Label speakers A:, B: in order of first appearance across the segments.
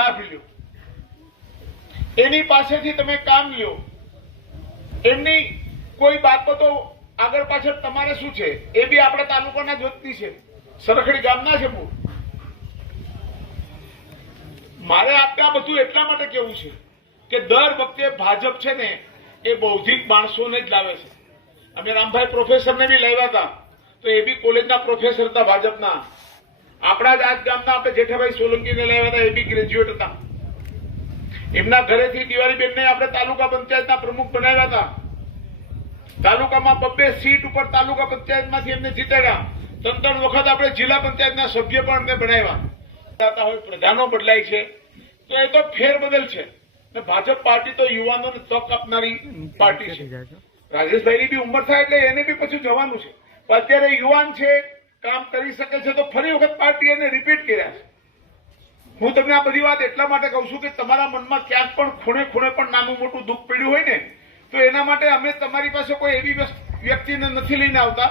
A: આપી એની પાસેથી તમે કામ લ્યો. એમની કોઈ બાબતો આગળ પાછળ તમારે શું છે? એ બી આપણા તાલુકાના જ છે. સરખડી ગામના છે મારે આપણે બધું એટલા માટે કેવું છે કે દર વખતે ભાજપ છે ને એ બૌદ્ધિક માણસોને જ લાવે છે. અમે રામભાઈ પ્રોફેસરને બી લાવ્યા હતા. તો એ બી કોલેજના પ્રોફેસર હતા ભાજપના. આપણા જ આજ ગામના આપણે જેઠાભાઈ સોલંકીને લાવ્યા હતા એ બી ગ્રેજ્યુએટ હતા. એમના ઘરેથી દિવાળીબેનને આપણે તાલુકા પંચાયતના પ્રમુખ બનાવ્યા હતા. તાલુકામાં બબ્બે સીટ ઉપર તાલુકા પંચાયતમાંથી એમને જીતાડ્યા. ત્રણ ત્રણ વખત આપણે જિલ્લા પંચાયતના સભ્ય પણ એમને બનાવ્યા. હોય પ્રધાનો બદલાય છે. તો એ તો ફેરબદલ છે. ને ભાજપ પાર્ટી તો યુવાનોને તક આપનારી પાર્ટી છે. રાજેશભાઈની બી ઉંમર થાય એટલે એને બી પછી જવાનું છે. પણ અત્યારે યુવાન છે કામ કરી શકે છે તો ફરી વખત પાર્ટી એને રિપીટ કર્યા છે. હું તમને આ બધી વાત એટલા માટે કહું છું કે તમારા મનમાં ક્યાંક પણ ખૂણે ખૂણે પણ નાનું મોટું દુઃખ પડ્યું હોય ને, તો એના માટે અમે તમારી પાસે કોઈ એવી વ્યક્તિને નથી લઈને આવતા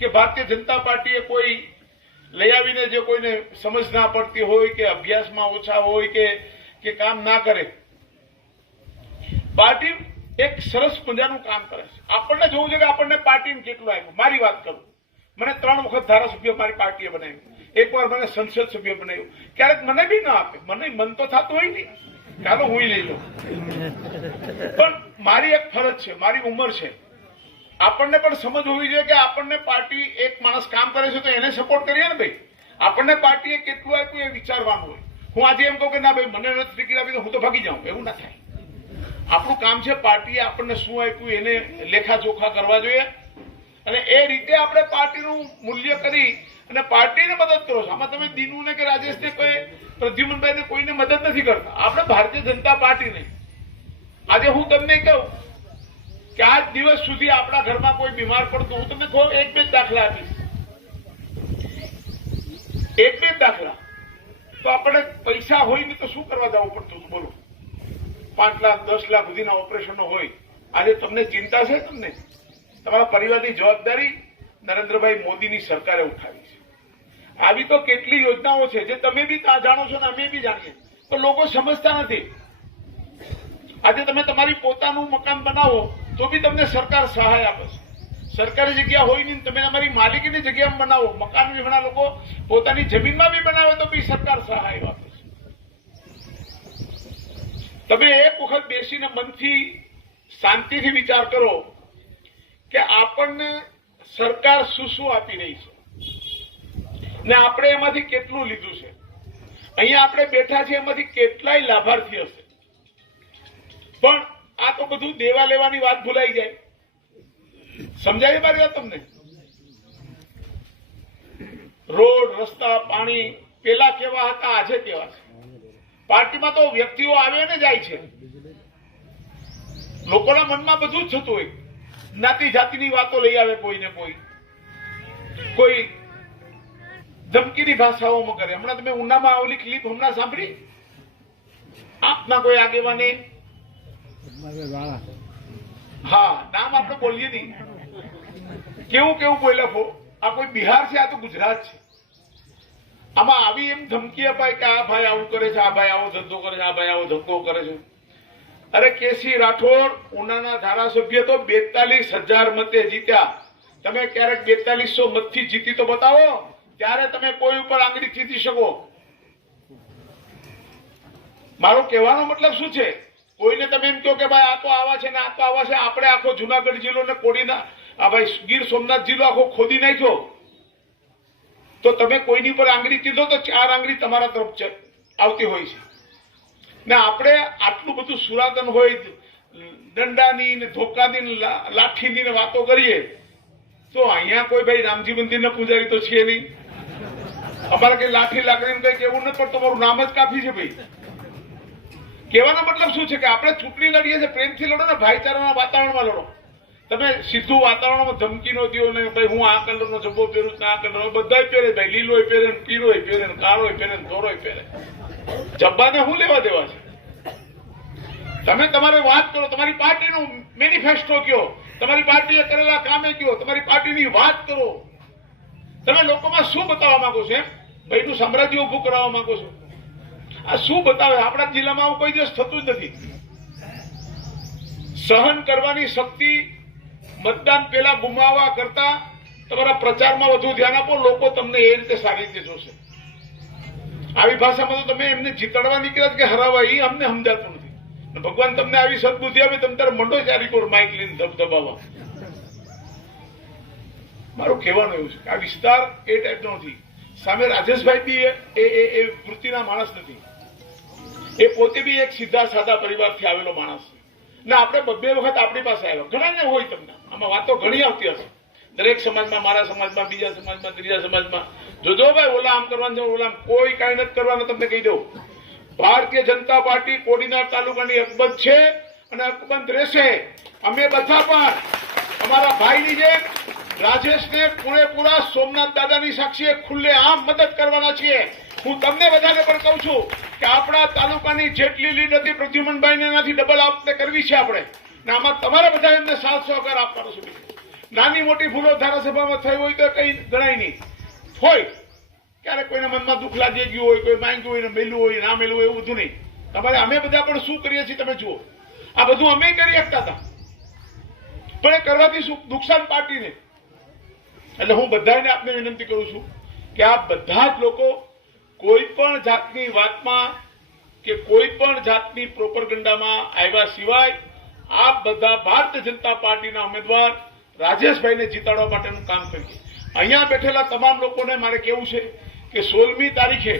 A: કે ભારતીય જનતા પાર્ટીએ કોઈ લઈ આવીને જે કોઈને સમજ ના પડતી હોય કે અભ્યાસમાં ઓછા હોય કે કે કામ ના કરે. પાર્ટી એક સરસ મજાનું કામ કરે છે. આપણને જોવું છે કે આપણને પાર્ટીને કેટલું આપ્યું. મારી વાત કરું. મને ત્રણ વખત ધારાસભ્ય મારી પાર્ટીએ બનાવ્યું. એકવાર મને સંસદ સભ્ય બનાવ્યું. ક્યારેક મને બી ના આપે. મને મન તો થતું હોય નહીં ચાલો હું લઈ લઉં. પણ મારી એક ફરજ છે, મારી ઉંમર છે. આપણને પણ સમજ હોવી જોઈએ કે આપણને પાર્ટી એક માણસ કામ કરે છે તો એને સપોર્ટ કરીએ ને ભાઈ. આપણને પાર્ટીએ કેટલું આપ્યું એ વિચારવાનું હોય. હું આજે એમ કહું કે ના ભાઈ, મને નથી ટિકિટ આપી તો હું તો ભાગી જાઉં. એવું ના થાય. આપણું કામ છે પાર્ટીએ આપણને શું આપ્યું એને લેખા જોખા કરવા જોઈએ. અને એ રીતે આપણે પાર્ટીનું મૂલ્ય કરી અને પાર્ટીને મદદ કરો. છો આમાં તમે દીનુને કે રાજેશને કોઈ પ્રદ્યુમનભાઈને કોઈને મદદ નથી કરતા. આપણે ભારતીય જનતા પાર્ટીને આજે હું તમને કહું કે આજ દિવસ સુધી આપણા ઘરમાં કોઈ બીમાર પડતો, હું તમને કહું, એક બે દાખલા આપીશ. એક બે દાખલા. તો આપણે પૈસા હોય ને તો શું કરવા જવું પડતું બોલો. પાંચ લાખ, દસ લાખ સુધીના ઓપરેશનો હોય. આજે તમને ચિંતા છે તમને? તમારા પરિવારની જવાબદારી નરેન્દ્રભાઈ મોદીની સરકારે ઉઠાવી છે. આવી તો કેટલી યોજનાઓ છે જે તમે બી જાણો છો ને અમે બી જાણીએ. તો લોકો સમજતા નથી. આજે તમે તમારી પોતાનું મકાન બનાવો તો બી તમને સરકાર સહાય આપે સરકારી જગ્યા હોય નહીં તમે તમારી માલિકીની જગ્યામાં બનાવો. મકાન બી ઘણા લોકો પોતાની જમીનમાં બી બનાવે તો બી સરકાર સહાય આપે છે. તમે એક વખત બેસીને મનથી શાંતિથી વિચાર કરો. કે આપણને સરકાર શું શું આપી રહી છે? ને આપણે એમાંથી કેટલું લીધું છે? અહીંયા આપણે બેઠા છીએ, એમાંથી કેટલાય લાભાર્થી હશે? પણ આ તો બધું દેવા લેવાની વાત ભૂલાઈ જાય. સમજાય મારી વાત તમને? રોડ, રસ્તા, પાણી, પેલા કેવા હતા, આજે કેવા છે? પાર્ટીમાં તો વ્યક્તિઓ આવે ને જાય છે. લોકોના મનમાં બધું જ થતું હોય. જ્ઞાતિ જાતિની વાતો લઈ આવે કોઈને કોઈ. કોઈ ધમકીની ભાષાઓમાં કરે. હમણાં તમે ઉનામાં આવેલી ક્લિપ હમણાં સાંભળી? આપના કોઈ આગેવાને? હા, નામ આપણે બોલીએ નહીં. કેવું કેવું બોલ્યા લખો આ કોઈ બિહાર છે, આ તો ગુજરાત છે. આમાં આવી એમ ધમકી અપાય કે આ ભાઈ આવું કરે છે, આ ભાઈ આવો ધંધો કરે છે, આ ભાઈ આવો ધંધો કરે છે. અરે કેસી રાઠોડ, ઉનાના ધારાસભ્ય તો બેતાલીસ હજાર મતે જીત્યા. તમે ક્યારેક બેતાલીસો મતથી જીતી તો બતાવો. ત્યારે તમે કોઈ ઉપર આંગળી ચીધી શકો. મારો કહેવાનો મતલબ શું છે? કોઈને તમે એમ કહો કે ભાઈ આ તો આવા છે ને આ તો આવા છે, આપણે આખો જુનાગઢ જિલ્લો ને કોડીના, આ ભાઈ ગીર સોમનાથ જિલ્લો આખો ખોદી નાખ્યો. તો તમે કોઈની પર આંગળી ચીધો તો ચાર આંગળી તમારા તરફ આવતી હોય છે. ને આપણે આટલું બધું સુરાતન હોય દંડાની ને ધોકાની લાઠીની ને વાતો કરીએ, તો અહીંયા કોઈ ભાઈ રામજી મંદિરના પૂજારી તો છે નહીં. અમારે કઈ લાઠી લાકડી કઈ કેવું નથી, પણ તમારું નામ જ કાફી છે ભાઈ. કહેવાનો મતલબ શું છે કે આપણે ચૂંટણી લડીએ છીએ, પ્રેમથી લડો ને ભાઈચારાના વાતાવરણમાં લડો. તમે સીધું વાતાવરણમાં ધમકી નો દો ને ભાઈ હું આ કલરનો જબ્બો પહેરું આ કલર બધા પહેરે ભાઈ લીલો પહેરે પીળો પહેરે કાળો પહેરે ધોરો પહેરે. જબ્બાને શું લેવા દેવા છે? તમે તમારે વાત કરો, તમારી પાર્ટીનું મેનિફેસ્ટો કયો? તમારી પાર્ટીએ કરેલા કામે કયો? તમારી પાર્ટીની વાત કરો. તમે લોકોમાં શું બતાવવા માંગો છો એમ? ભાઈનું સામ્રાજ્ય ઉભું કરાવવા માંગો છો. આ શું બતાવે? આપણા જિલ્લામાં આવું કોઈ દિવસ થતું જ નથી. સહન કરવાની શક્તિ મતદાન પેલા ગુમાવવા કરતા તમારા પ્રચારમાં વધુ ધ્યાન આપો, લોકો તમને એ રીતે સારી રીતે જોશે. આવી ભાષામાં તો તમે એમને જીતાડવા નીકળ્યા કે હરાવા એ અમને સમજાતું નથી. ભગવાન તમને આવી સદબુદ્ધિ આપે, તમે તારે મંડો ચારી કોર માઇક લઈને ધબધબાવા મારું કહેવાનું એવું છે આ વિસ્તાર એ ટાઈપનો નથી. સામે રાજેશભાઈ બી એ, એ- એ વૃત્તિના માણસ નથી. એ પોતે બી એક સીધા સાદા પરિવારથી આવેલો માણસ છે. ને આપણે બબ્બે વખત આપણી પાસે આવ્યો. ઘણા ને હોય તમને. આમાં વાતો ઘણી આવતી હશે. દરેક સમાજમાં, મારા સમાજમાં, બીજા સમાજમાં, ત્રીજા સમાજમાં. જોજો ભાઈ ઓલા આમ કરવાનું ઓલા કોઈ કાંઈ નથી કરવાનું, તમને કહી દઉં. ભારતીય જનતા પાર્ટી કોડીનાર તાલુકાની અકબંધ છે અને અકબંધ રહેશે. અમે બધા પણ અમારા ભાઈની જેમ, રાજેશને પૂરેપૂરા સોમનાથ દાદાની સાક્ષીએ ખુલ્લે આમ મદદ કરવાના છીએ. હું તમને બધાને પણ કહું છું કે આપણા તાલુકાની જેટલી લીડ હતી પ્રદ્યુમનભાઈને એનાથી ડબલ આપને કરવી છે આપણે. ને આમાં તમારે બધા એમને સાથ સહકાર આપવાનો છે. નાની મોટી ભૂલો ધારાસભામાં થઈ હોય તો કઈ ગણાય નહીં. હોય. ક્યારેક કોઈના મનમાં દુઃખ લાગી ગયું હોય, કોઈ માંગ્યું હોય ને મેલું હોય, ના મેલું હોય, એવું બધું નહીં. તમારે અમે બધા પણ શું કરીએ છીએ તમે જુઓ. આ બધું અમે કરી શકતા હતા. પણ એ કરવાથી શું? નુકસાન પાર્ટીને એટલે હું બધાને આપને વિનંતી કરું છું કે આ બધા જ લોકો કોઈ પણ જાતની વાતમાં કે કોઈ પણ જાતની પ્રોપરગંડામાં આવ્યા સિવાય આપ બધા ભારતીય જનતા પાર્ટીના ઉમેદવાર રાજેશભાઈને જીતાડવા માટેનું કામ કરીએ અહીંયા બેઠેલા તમામ લોકોને મારે કેવું છે કે સોળમી તારીખે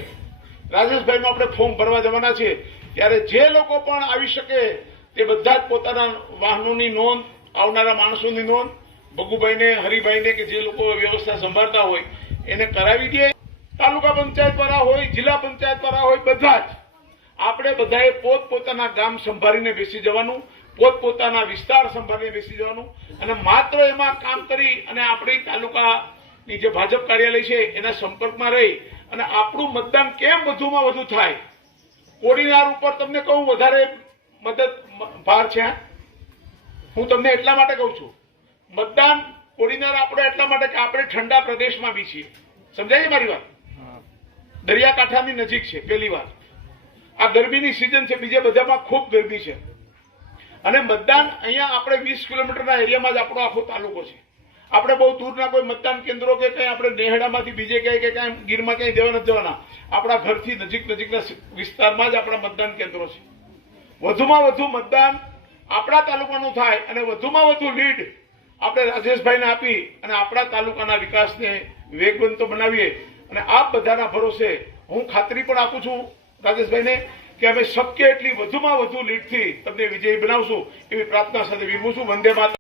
A: રાજેશભાઈનું આપણે ફોર્મ ભરવા જવાના છે. ત્યારે જે લોકો પણ આવી શકે તે બધા જ પોતાના વાહનોની નોંધ, આવનારા માણસોની નોંધ, ભગુભાઈને, હરિભાઈને કે જે લોકો વ્યવસ્થા સંભાળતા હોય, એને કરાવી દે. તાલુકા પંચાયત વાળા હોય, જિલ્લા પંચાયત વાળા હોય, બધા જ. આપણે બધાએ પોત પોતાના ગામ સંભાળીને બેસી જવાનું. પોત પોતાના વિસ્તાર સંભાળીને બેસી જવાનું અને માત્ર એમાં કામ કરી અને આપણી તાલુકાની જે ભાજપ કાર્યાલય છે એના સંપર્કમાં રહી અને આપણું મતદાન કેમ વધુમાં વધુ થાય, કોડીનાર ઉપર તમને કહું, વધારે મદદ ભાર છે? હું તમને એટલા માટે કહું છું, મતદાન કોડીનાર આપણે એટલા માટે કે આપણે ઠંડા પ્રદેશમાં બી છીએ. સમજાય છે મારી વાત? દરિયાકાંઠાની નજીક છે, પહેલી વાત. આ ગરમીની સિઝન છે, બીજા બધામાં ખૂબ ગરમી છે. અને મતદાન અહીંયા આપણે વીસ કિલોમીટરના એરિયામાં જ આપણો આખો તાલુકો છે. આપણે બહુ દૂરના કોઈ મતદાન કેન્દ્રો કે કંઈ આપણે નેહડામાંથી બીજે ક્યાંય કે કાંઈ ગીરમાં ક્યાંય દેવા નથી જવાના. આપણા ઘરથી નજીક નજીકના વિસ્તારમાં જ આપણા મતદાન કેન્દ્રો છે. વધુમાં વધુ મતદાન આપણા તાલુકાનું થાય અને વધુમાં વધુ લીડ આપણે રાજેશભાઈને આપી અને આપણા તાલુકાના વિકાસને વેગવંતો બનાવીએ. અને આપ બધાના ભરોસે હું ખાતરી પણ આપું છું રાજેશભાઈને કે અમે શક્ય એટલી વધુમાં વધુ લીડથી તમને વિજયી બનાવશું એવી પ્રાર્થના સાથે વિરમું છું વંદે માતા